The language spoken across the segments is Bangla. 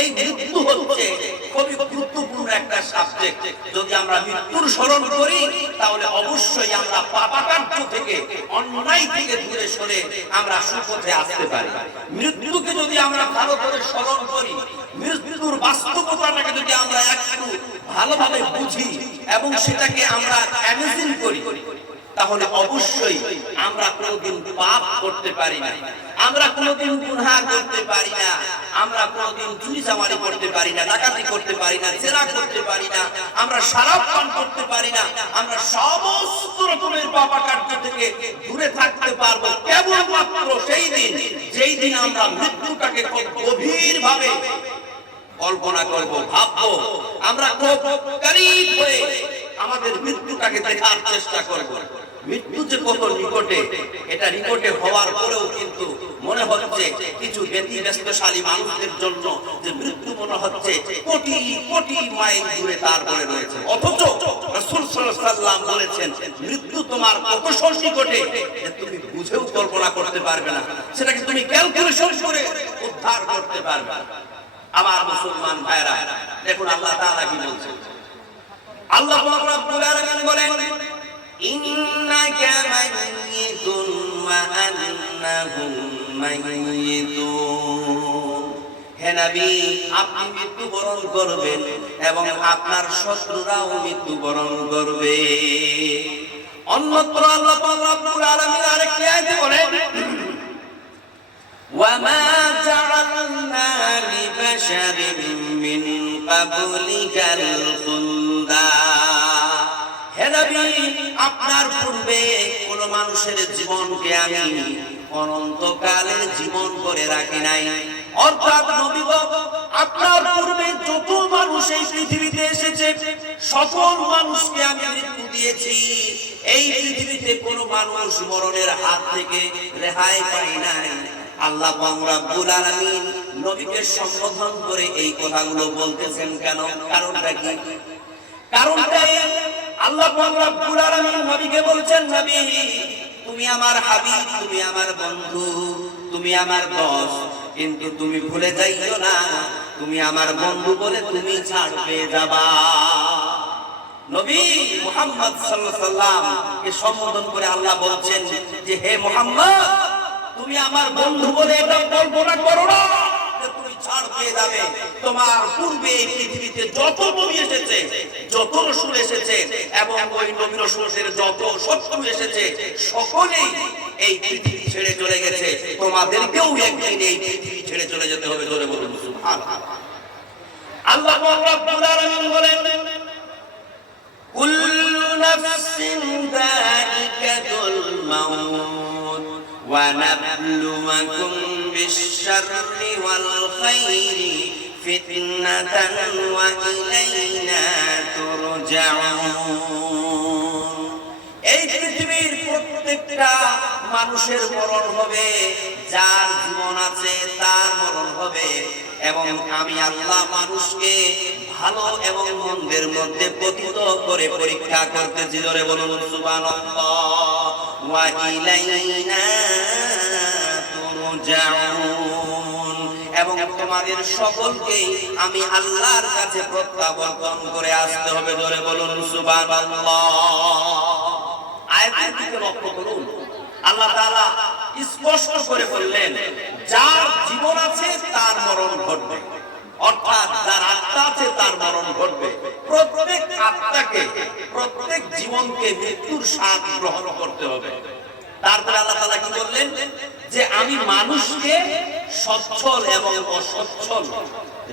এই মৃত্যু হচ্ছে খুবই গুরুত্বপূর্ণ একটা সাবজেক্ট। যদি আমরা মৃত্যুর স্মরণ করি তাহলে অবশ্যই আমরা পাপাকার্য থেকে, অন্যায় থেকে দূরে সরে আমরা সুপথে আসতে পারি। মৃত্যুকে যদি আমরা ভালো করে স্মরণ করি, মৃত্যুর বাস্তবতাটাকে যদি আমরা একটু ভালোভাবে বুঝি এবং সেটাকে আমরা ইমাজিন করি, তাহলে অবশ্যই আমরা কোনোদিন পাপ করতে পারি না, আমরা কোনোদিন গুনাহ করতে পারি না, আমরা কোনোদিন চুরি চামারি করতে পারি না, ডাকাতি করতে পারি না, জেনা করতে পারি না, আমরা শরাব পান করতে পারি না, আমরা সমস্ত রকমের পাপাকার্য থেকে দূরে থাকতে পারবো কেবলমাত্র সেই দিন যেই দিন আমরা মৃত্যুটাকে খুব গভীরভাবে কল্পনা করব, ভাববো, আমরা খুব করিব হয়ে আমাদের মৃত্যুটাকে দেখার চেষ্টা করব। মৃত্যু যে কত নিকটে, এটা নিকটে হওয়ার পরেও কিন্তু মনে হচ্ছে কিছু ব্যতিব্যস্তশালী মানুষদের জন্য যে মৃত্যু মনে হচ্ছে কোটি কোটি মাইল দূরে তারপরে রয়েছে। অথচ রাসূল সাল্লাল্লাহু আলাইহি ওয়াসাল্লাম বলেছেন মৃত্যু তোমার কত নিকটে যে তুমি বুঝেও কল্পনা করতে পারবে না, সেটাকে তুমি ক্যালকুলেশন করে উদ্ধার করতে পারবে না। আমার মুসলমান ভাইরা, দেখুন আল্লাহ তাআলা কি বলছেন। আল্লাহ রাব্বুল আলামিন বলেন ইন্নাকা মাইয়িতুন ওয়া আন্নাহুম মাইয়িতুন। হে নবী, আপনি মৃত্যুবরণ করবেন এবং আপনার শত্রুরাও মৃত্যুবরণ করবে। অন্যত্র আল্লাহ রাব্বুল আলামিন আরেকটি আয়াতে বলেন ওয়ামা জাআলনা লিবাশারিন মিন ক্বাবলিকাল খুলদা। হে নবী, আপনার পূর্বে কোন মানুষের জীবনকে আমি অনন্তকালের জীবন করে রাখি নাই। অর্থাৎ নবী গো, আপনার পূর্বে যত মানুষ এই পৃথিবীতে এসেছে সকল মানুষকে আমি মৃত্যু দিয়েছি। এই পৃথিবীতে কোন মানুষ মরণের হাত থেকে রেহাই পায় নাই। আল্লাহ রাব্বুল আলামিন নবীকে সম্বোধন করে এই কথাগুলো বলতেছেন কেন? কারণটা কি? কারণটা আল্লাহ রাব্বুল আলামিন নবীকে বলছেন, নবী তুমি আমার হাবিব, তুমি আমার বন্ধু, তুমি আমার দোস্ত, কিন্তু তুমি ভুলে যাইও না তুমি আমার বন্ধু বলে তুমি ছাড় পেয়ে যাবা। নবী মুহাম্মদ সাল্লাল্লাহু আলাইহি ওয়াসাল্লাম কে সম্বোধন করে আল্লাহ বলছেন যে হে মুহাম্মদ, তুমি আমার বন্ধু বলে এটা কল্পনা করো না যে তুমি ছাড় পেয়ে যাবে। তোমার পূর্বে এই পৃথিবীতে যত নবী এসেছে, যত রাসূল এসেছে এবং ওই নবী রাসূলদের যত শত্রু এসেছে, সকলেই এই পৃথিবী ছেড়ে চলে গেছে। তোমাদেরকেও একদিন এই পৃথিবী ছেড়ে চলে যেতে হবে। জোরে বলুন সুবহানাল্লাহ। আল্লাহ রাব্বুল আলামিন বলেন কুল্লু নাফসিন যায়িকাতুল মাউত ওয়া নাবলুয়াকুম বিশ-শাররি ওয়াল খায়রি ফিতনাতান ওয়া ইলাইনা তুরজাউন। এই পৃথিবীর প্রত্যেকটা মানুষের মরণ হবে, যার জীবন আছে তার মরণ হবে, এবং আমি আল্লাহ মানুষকে ভালো এবং মন্দের মধ্যে পতিত করে পরীক্ষা করতেছি। জোরে বলুন সুবহানাল্লাহ। ওয়া ইলাইনা তুরজাউন, এবং তোমাদের সকলকেই আমি আল্লাহর কাছে প্রত্যাবর্তন করে আসতে হবে। জোরে বলুন সুবহানাল্লাহ। আয়াতের দিকে লক্ষ্য করুন, আল্লাহ তাআলা স্পষ্ট করে বললেন যার জীবন আছে তার মরণ ঘটবে, অর্থাৎ যার আত্মা আছে তার মরণ ঘটবে। প্রত্যেক আত্মাকে, প্রত্যেক জীবনকে মৃত্যুর স্বাদ গ্রহণ করতে হবে। তারপরে আল্লাহ তাআলা কি বললেন যে আমি মানুষকে সচ্ছল এবং অসচ্ছল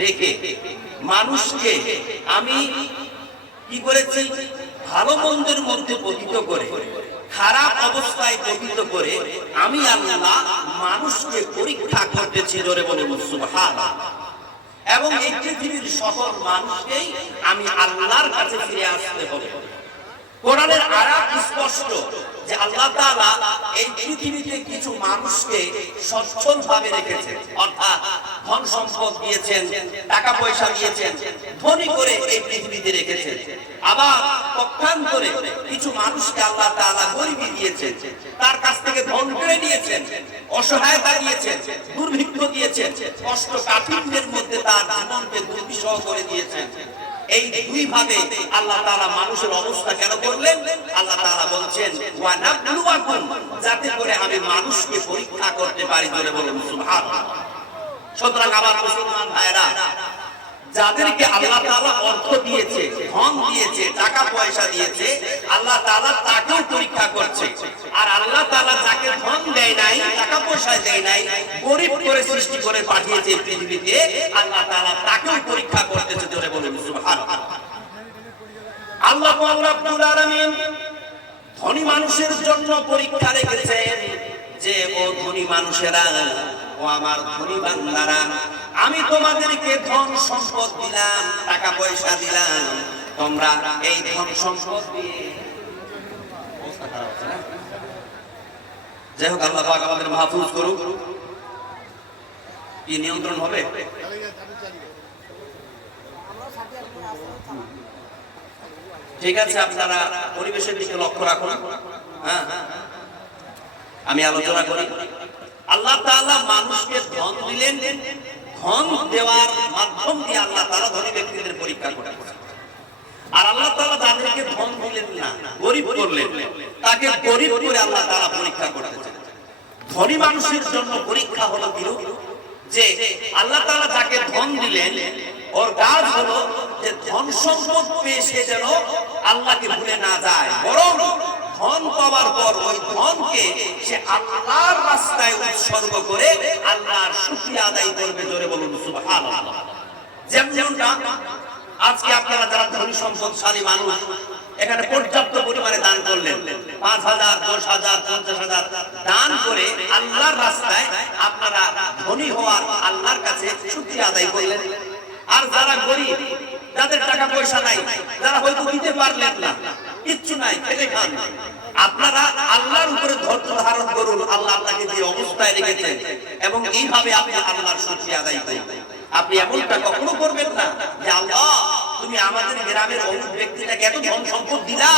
রেখে মানুষকে আমি কি করেছি, ভালো মন্দের মধ্যে পতিত করে, খারাপ অবস্থায় পতিত করে আমি আল্লাহ মানুষকে পরীক্ষা করতেছি। জোরে বলুন সুবহানাল্লাহ। এবং এই পৃথিবীর সকল মানুষকেই আমি আল্লাহর কাছে ফিরে আসতে হবে। কোরআনের আয়াত স্পষ্ট যে আল্লাহ তাআলা এই পৃথিবীতে কিছু মানুষকে সচ্ছল ভাবে রেখেছেন, অর্থাৎ ধন সম্পদ দিয়েছেন, টাকা পয়সা দিয়েছেন, ধনী করে এই পৃথিবীতে রেখেছেন। আবার পক্ষান্তরে কিছু মানুষকে আল্লাহ তাআলা গরিবী দিয়েছেন, তার কাছ থেকে ধন কেড়ে নিয়েছেন, অসহায়তা দিয়েছেন, দুর্ভিক্ষ দিয়েছেন, কষ্ট কাঠিন্যের মধ্যে তার জীবনকে দুর্বিষহ করে দিয়েছেন। এই দুই ভাবে আল্লাহ তাআলা মানুষের অবস্থা কেন করলেন? আল্লাহ তাআলা বলছেন ওয়া নাবলুয়াকুম, যাতে করে আমি মানুষকে পরীক্ষা করতে পারি। বলে বলুন সুবহানাল্লাহ। সুতরাং আমার মুসলমান ভাইরা, যাদেরকে আল্লাহ তাআলা অর্থ দিয়েছে, ধন দিয়েছে, টাকা পয়সা দিয়েছে, আল্লাহ তাআলা তাকেও পরীক্ষা করছে। আর আল্লাহ তাআলা যাকে ধন দেয় নাই, টাকা পয়সা দেয় নাই, গরিব করে সৃষ্টি করে পাঠিয়েছে পৃথিবীতে, আল্লাহ তাআলা তাকেও পরীক্ষা করতেছে। জোরে বলুন সুবহানাল্লাহ। আল্লাহ রাব্বুল আলামিন ধনী মানুষের জন্য পরীক্ষা রেখেছেন যে ও ধনী মানুষেরা, ও আমার ধনী বান্দারা, আমি তোমাদেরকে ধন সম্পদ দিলাম, টাকা পয়সা দিলাম, তোমরা এই ধন সম্পদ দিয়ে অবস্থা খারাপ হচ্ছে না? যাই হোক, আল্লাহ পাক আমাদের মাহফুজ করুক। কি নিয়ন্ত্রণ হবে? ঠিক আছে, আপনারা পরিবেশের দিকে লক্ষ্য রাখুন। হ্যাঁ, আমি আলোচনা করি। আল্লাহ তাআলা মানুষকে ধন দিলেন, ধন দেওয়ার মাধ্যম দিয়ে আল্লাহ তাআলা ধনী ব্যক্তিদের পরীক্ষা করেন। আর আল্লাহ তাআলা যাদেরকে ধন দিলেন না, গরিব করলেন, তাকে গরিব করে আল্লাহ তাআলা পরীক্ষা করতেছেন। ধনী মানুষের জন্য পরীক্ষা হলো কি, যে আল্লাহ তাআলা যাকে ধন দিলেন, ওর কাজ হলো যে ধন সম্পদ পেয়ে সে যেন আল্লাহকে ভুলে না যায়, বরং ধন পাওয়ার পর ওই ধনকে সে আল্লাহর রাস্তায় উৎসর্গ করে আল্লাহর শুকরিয়া আদায় করবে। জোরে বলুন সুবহানাল্লাহ। যেমনটা আজকে আপনারা যারা ধনী সম্পদশালী মানুষ, এখানে পর্যাপ্ত পরিমাণে দান করলেন, ৫,০০০, ১০,০০০, ৫০,০০০ দান করে আল্লাহর রাস্তায় আপনারা ধনী হওয়ার আল্লাহর কাছে শুকরিয়া আদায় করলেন। আর যারা গরিব, যাদের টাকা পয়সা নাই, যারা হয়তো দিতে পারলেন না, কিচ্ছু নাই, খেতে খান, আপনারা আল্লাহর উপরে ধৈর্য ধারণ করুন। আল্লাহ আপনাকে যে অবস্থায় রেখেছেন, এবং এইভাবে আপনি আল্লাহর শুকরিয়া আদায় করবেন। আপনি এমনটা কখনো করবেন না যে আল্লাহ তুমি আমাদের গ্রামের অমুক ব্যক্তিটাকে এত ধন সম্পদ দিলা,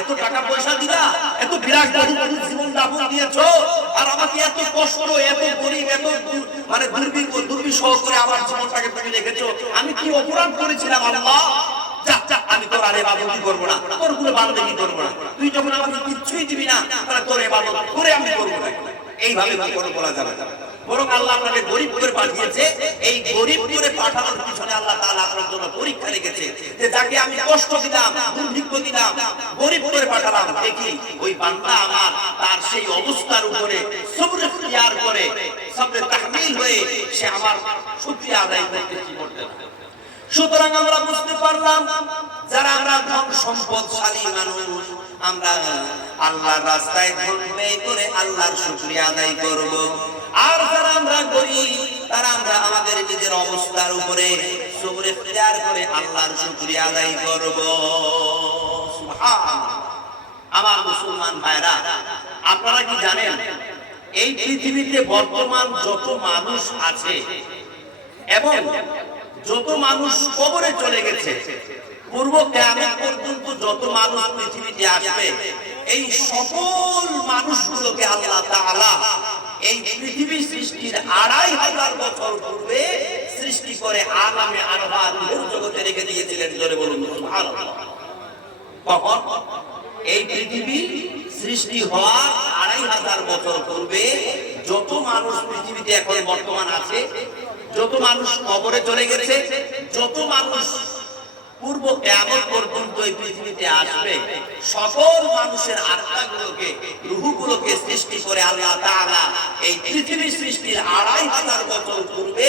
এত টাকা পয়সা দিলা, এত বিরাট জীবন যাপন দিয়েছো, আর আমাকে এত কষ্ট, এত গরিব, এত মানে দুর্বিষহ করে আমার জীবনটাকে তুমি রেখেছো, আমি কি অপরাধ করেছিলাম আল্লাহ? আমি তোর আর ইবাদত করব না, তোর কোনো বান্দেগি করব না, তুই যখন আমাকে কিছুই দিবি না, তাহলে তোর ইবাদত করে আমি করব না। এইভাবে কখনো বলা যাবে না। বরং আল্লাহ আপনাকে গরিব করে পাঠিয়েছে। এই গরিব করে পাঠানোর পিছনে আল্লাহ তাআলা আপনার জন্য পরীক্ষা রেখেছে, যে যাকে আমি কষ্ট দিলাম, দুর্ভিক্ষ দিলাম, গরিব করে পাঠালাম, দেখি ওই বান্দা আমার তার সেই অবস্থার উপরে সবরে ইখতিয়ার করে, সবরে তাহমিল হয়ে সে আমার শুকরিয়া আদায় করতে কি করতে পারে। সুতরাং আমরা বুঝতে পারলাম, যারা আমরা ধন সম্পদশালী মানুষ, আমরা আল্লাহর রাস্তায় ধন ব্যয় করে আল্লাহর শুকরিয়া আদায় করব। আর যারা আমরা গরিব, তারা আমরা আমাদের নিজের অবস্থার উপরে সবর ইখতিয়ার করে আল্লাহর শুকরিয়া আদায় করব। সুবহানাল্লাহ। আমার মুসলমান ভাইরা, আপনারা কি জানেন এই পৃথিবীতে বর্তমান যত মানুষ আছে এবং যত মানুষ কবরে চলে গেছে, পূর্ব কিয়ামত পর্যন্ত যত মানুষ পৃথিবীতে আসবে, এই সকল মানুষগুলোকে আল্লাহ তাআলা এই পৃথিবী সৃষ্টির ২৫০০ বছর পূর্বে সৃষ্টি করে আলামে আরওয়াহ রূহের জগতে রেখে দিয়েছিলেন। জোরে বলুন সুবহানাল্লাহ। কখন? এই পৃথিবী সৃষ্টি হওয়ার ২৫০০ বছর পূর্বে যত মানুষ পৃথিবীতে এখন বর্তমান আছে, যত মানুষ কবরে চলে গেছে, যত মানুষ পূর্ব কিয়ামত পর্যন্ত এই পৃথিবীতে আসবে, সকল মানুষের আত্মাগুলোকে, রূহগুলোকে সৃষ্টি করে আল্লাহ তাআলা এই পৃথিবী সৃষ্টির ২৫০০ বছর পূর্বে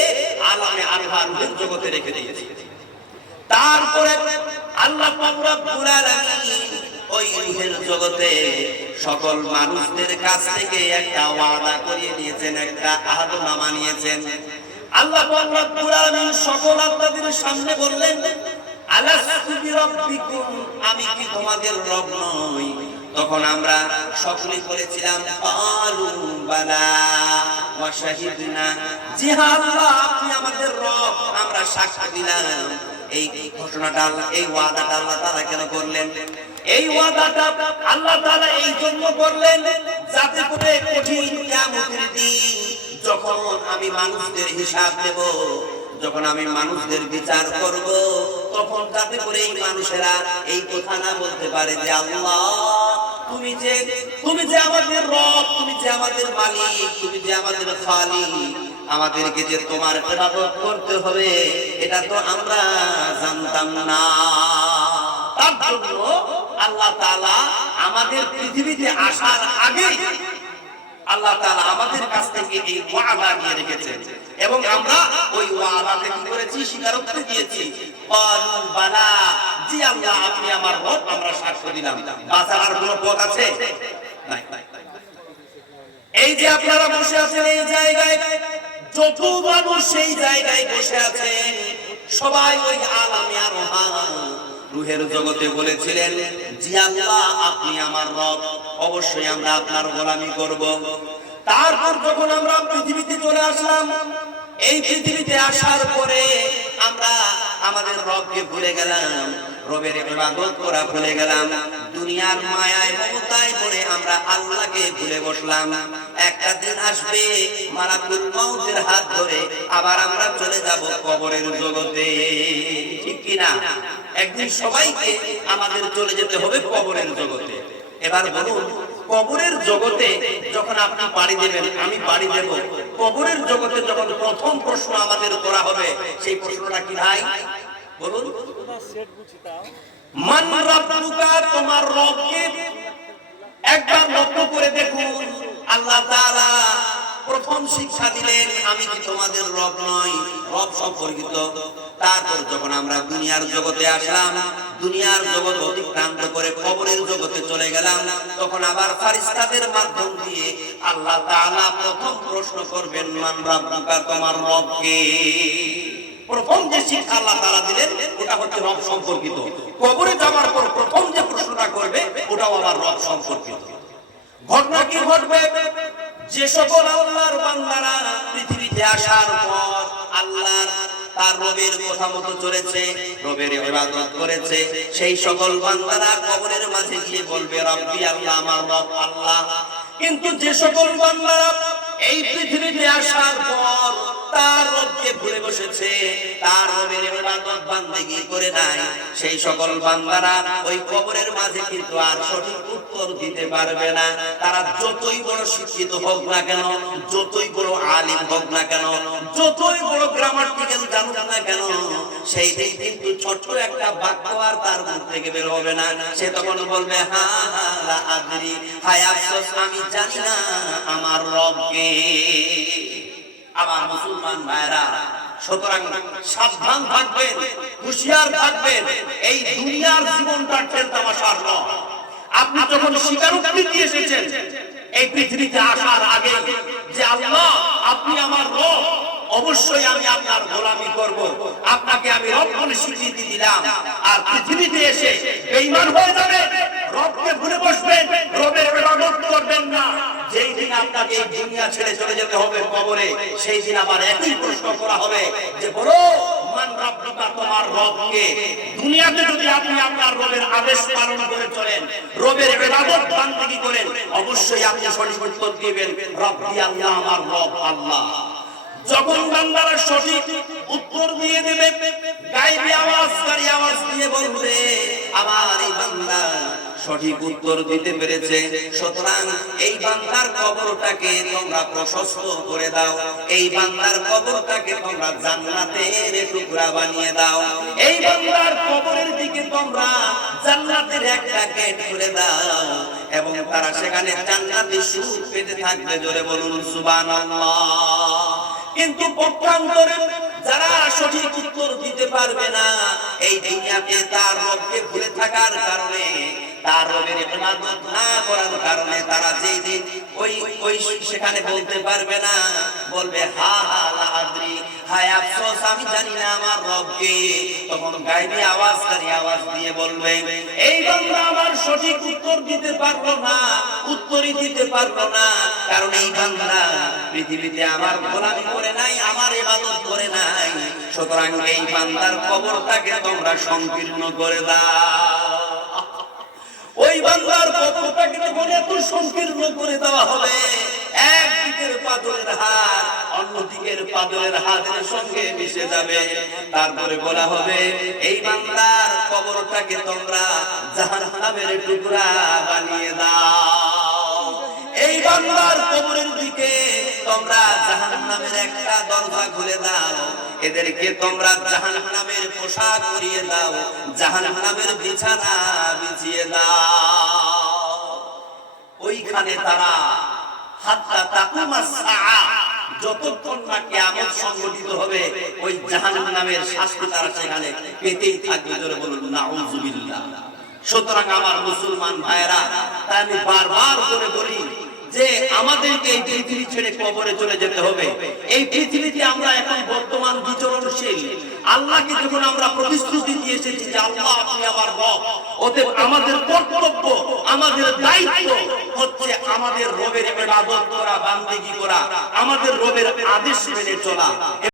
আলামে আরওয়াহ রূহের জগতে রেখে দিয়েছে। তারপরে আল্লাহ পাক রব্বুল আলামিন ওই রূহের জগতে সকল মানুষদের কাছ থেকে একটা ওয়াদা করিয়ে নিয়েছেন, একটা আহদনামা নিয়েছেন। আল্লাহ পাক রব্বুল আলামিন সকল আত্মাদের সামনে বললেন, আলাস্তু বিরাব্বিকুম, আমি কি তোমাদের রব নই? তখন আমরা সকলে বলেছিলাম ক্বালু বালা ওয়া শাহিদনা, জি হ্যাঁ আল্লাহ আপনি আমাদের রব, আমরা সাক্ষ্য দিলাম। এই ঘোষণাটা, এই ওয়াদাটা আল্লাহ তাআলা কেন করলেন? এই ওয়াদাটা আল্লাহ তাআলা এই জন্য করলেন যাতে করে কঠিন কিয়ামতের দিন যখন আমি মানুষদের হিসাব দেব, যখন আমি মানুষদের বিচার করব, তখন যাতে করে এই মানুষেরা এই কথা না বলতে পারে যে আল্লাহ তুমি যে আমাদের রব, তুমি যে আমাদের মালিক, তুমি যে আমাদের খালিক, আমাদেরকে যে তোমার ইবাদত করতে হবে এটা তো আমরা জানতাম না। তার জন্য আল্লাহ তাআলা আমাদের পৃথিবীতে আসার আগে আল্লাহ তাআলা আমাদের কাছ থেকে এই ওয়াদা নিয়ে রেখেছেন এবং আমরা ওই ওয়াদাতে কি করেছি? স্বীকারোক্তি দিয়েছি। ক্বালু বালা, জি আল্লাহ আপনি আমার রব, আমরা সাক্ষ্য দিলাম। বাঁচার আর কোনো পথ আছে? নাই। এই যে আপনারা বসে আছেন এই জায়গায়, যত মানুষ সেই জায়গায় বসে আছেন সবাই ওই আলামে আরোহান রূহের জগতে বলেছিলেন জি আল্লাহ আপনি আমার রব, অবশ্যই আমরা আপনার গোলামি করব। তারপর যখন আমরা পৃথিবীতে চলে আসলাম, এই পৃথিবীতে আসার পরে আমরা আমাদের রবকে ভুলে গেলাম, রবের ইবাদত করা ভুলে গেলাম, দুনিয়ার মায়ায় মমতায় পড়ে আমরা আল্লাহকে ভুলে বসলাম। একটা দিন আসবে মালাকুল মউতের হাত ধরে আবার আমরা চলে যাব কবরের জগতে, ঠিক কি না? একদিন সবাইকে আমাদের চলে যেতে হবে কবরের জগতে। এবার বলুন, কবরের জগতে যখন আপনি পাড়ি দেবেন, আমি পাড়ি দেব, কবরের জগতে যখন প্রথম প্রশ্ন আমাদের করা হবে সেই প্রশ্নটা কি ভাই? বলুন, মান রাব্বুকা, তোমার রবকে একবার লক্ষ্য করে দেখুন। আল্লাহ তাআলা প্রথম শিক্ষা দিলেন আমি কি তোমাদের রব নই? রব সম্পর্কিত। তারপর যখন আমরা দুনিয়ার জগতে আসলাম, দুনিয়ার জগৎ অতিক্রান্ত করে কবরের জগতে চলে গেলাম, তখন আবার ফেরেশতাদের মাধ্যম দিয়ে আল্লাহ তাআলা প্রথম প্রশ্ন করবেন মান রাব্বুকা, তোমার রব কে? প্রথম যে শিক্ষা আল্লাহ তাআলা দিলেন ওটা হচ্ছে রব সম্পর্কিত। কবরে যাওয়ার পর প্রথম যে প্রশ্নটা করবে ওটাও আবার রব সম্পর্কিত। ঘটনা কি ঘটবে? যে সকল আল্লাহর বান্দারা পৃথিবীতে আসার পর আল্লাহর তার রবের কথা মতো চলেছে, রবের ইবাদত করেছে, সেই সকল বান্দারা কবরের মাঝে গিয়ে বলবে রব্বি আল্লাহ, আমার রব আল্লাহ। কিন্তু যে সকল বান্দারা এই পৃথিবীতে আসার পর তার রবকে ভুলে বসেছে, তার রবের ইবাদত বান্দেগি করে নাই, সেই সকল বান্দারা ওই কবরের মাঝে কিন্তু আর সঠিক উত্তর দিতে পারবে না। তারা যতই বড় শিক্ষিত হোক না কেন, যতই বড় আলিম হোক না কেন, যতই বড় গ্রামাটিক্যাল জানুক না কেন, সেই দিন কিন্তু ছোট্ট একটা বাক্য আর তার মুখ থেকে বের হবে না। সে তখন বলবে হা হা লা আদরি, হায় আফসোস আমি জানি না আমার রবকে। আমার মুসলমান ভাইরা, সুতরাং সাবধান থাকবেন, হুঁশিয়ার থাকবেন। এই দুনিয়ার জীবনটা খেল তামাশার নয়। আপনি যখন স্বীকারোক্তি দিয়ে এসেছেন এই পৃথিবীতে আসার আগে যে আল্লাহ আপনি আমার রব, অবশ্যই আমি আপনার গোলামি করব, আপনাকে আমি রব বলে স্বীকৃতি দিলাম। আর পৃথিবীতে এসে বেঈমান হয়ে যাবেন, রবকে ভুলে বসবেন, রবের ইবাদত করবেন না, যেই দিন আপনাকে এই দুনিয়া ছেড়ে চলে যেতে হবে কবরে, সেই দিন আবার একই প্রশ্ন করা হবে যে বলো মান রাব্বুকা, তোমার রব কে? দুনিয়াতে যদি আপনি আপনার রবের আদেশ পালন করে চলেন, রবের ইবাদত বান্দেগি করেন, অবশ্যই আপনি সঠিক উত্তর দিবেন রব্বি আল্লাহ, আমার রব আল্লাহ। যখন বান্দারা সঠিক উত্তর দিয়ে দেবে, গায়বী আওয়াজকারী আওয়াজ দিয়ে বলবে আমার এই বান্দা সঠিক উত্তর দিতে পেরেছে, সুতরাং এই বান্দার কবরটাকে তোমরা প্রশস্ত করে দাও, এই বান্দার কবরটাকে তোমরা জান্নাতের টুকরা বানিয়ে দাও, এই বান্দার কবরের দিকে তোমরা জান্নাতের একটা গেট খুলে দাও এবং তারা সেখানে জান্নাতি সুখ পেতে থাকবে। জোরে বলুন সুবহানাল্লাহ। কিন্তু পক্ষান্তরে যারা সঠিক উত্তর দিতে পারবে না, এই দুনিয়াতে তার রবকে ভুলে থাকার কারণে তার রবের ইবাদত না করার কারণে তারা যেই দিন ওই সেখানে বলতে পারবে না, বলবে হা হা লা আদরি, হায় আফসোস আমি জানি না আমার রবকে। তখন গায়বী আওয়াজকারী আওয়াজ দিয়ে বলবে, এই বান্দা আমার সঠিক উত্তর দিতে পারলো না, উত্তরই দিতে পারলো না, কারণ এই বান্দা পৃথিবীতে আমার গোলামি করে নাই, আমার ইবাদত করে নাই। সুতরাং এই বান্দার কবরটাকে তোমরা সংকীর্ণ করে দাও। ওই বান্দার কবরটাকে তখন এত সংকীর্ণ করে দেওয়া হবে, একদিকের পাথরের হাত অন্যদিকের পাথরের হাতের সঙ্গে মিশে যাবে। তারপরে বলা হবে, এই বান্দার কবরটাকে তোমরা জাহান্নামের টুকরা বানিয়ে দাও। এই বান্দার কবরের দিকে তোমরা জাহান্নামের একটা দরজা খুলে দাও, এদেরকে তোমরা জাহান্নামের পোশাক পরিয়ে দাও, জাহান্নামের বিছানা বিছিয়ে দাও। ওইখানে তারা হাত্তা তাকুমাস সাআ, যতক্ষণ না কিয়ামত সংঘটিত হবে, ওই জাহান্নামের শাস্তি তারা সেখানে পেতেই থাকবে। জোরে বলুন নাউযুবিল্লাহ। সুতরাং আমার মুসলমান ভাইরা, তাই আমি বারবার করে বলি যে আমাদেরকে এই পৃথিবী ছেড়ে কবরে চলে যেতে হবে। এই পৃথিবীতে আমরা এখন বর্তমান বিচরণশীল। আল্লাহকে যখন আমরা প্রতিশ্রুতি দিয়ে এসেছি যে আল্লাহ আপনি আমার রব, অতএব আমাদের কর্তব্য, আমাদের দায়িত্ব হচ্ছে আমাদের রবের ইবাদত করা, বান্দেগী করা, আমাদের রবের আদেশ মেনে চলা।